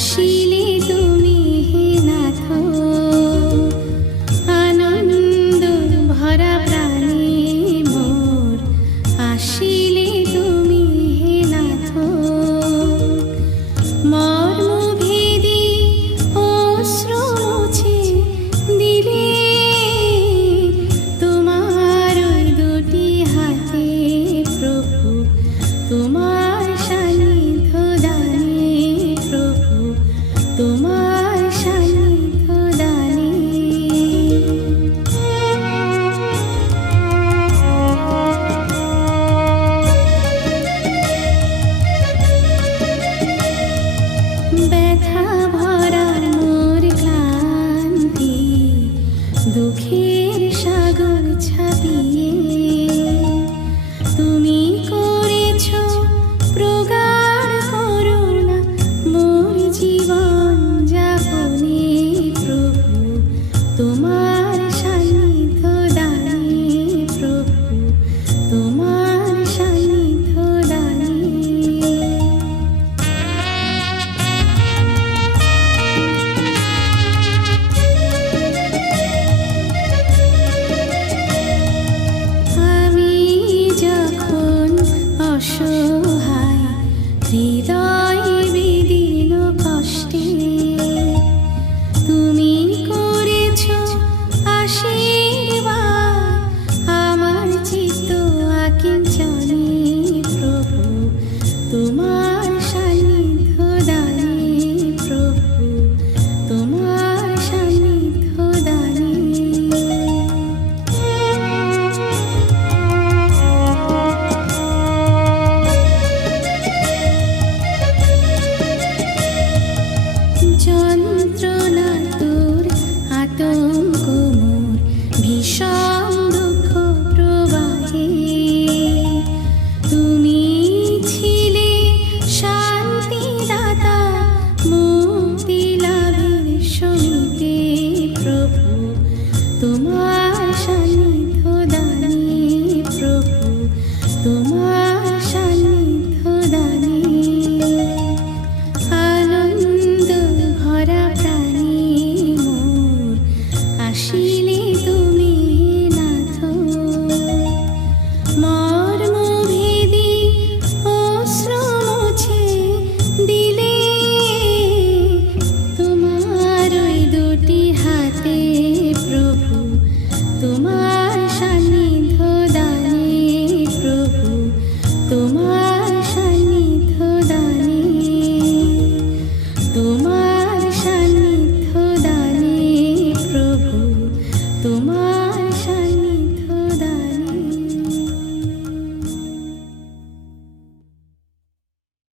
she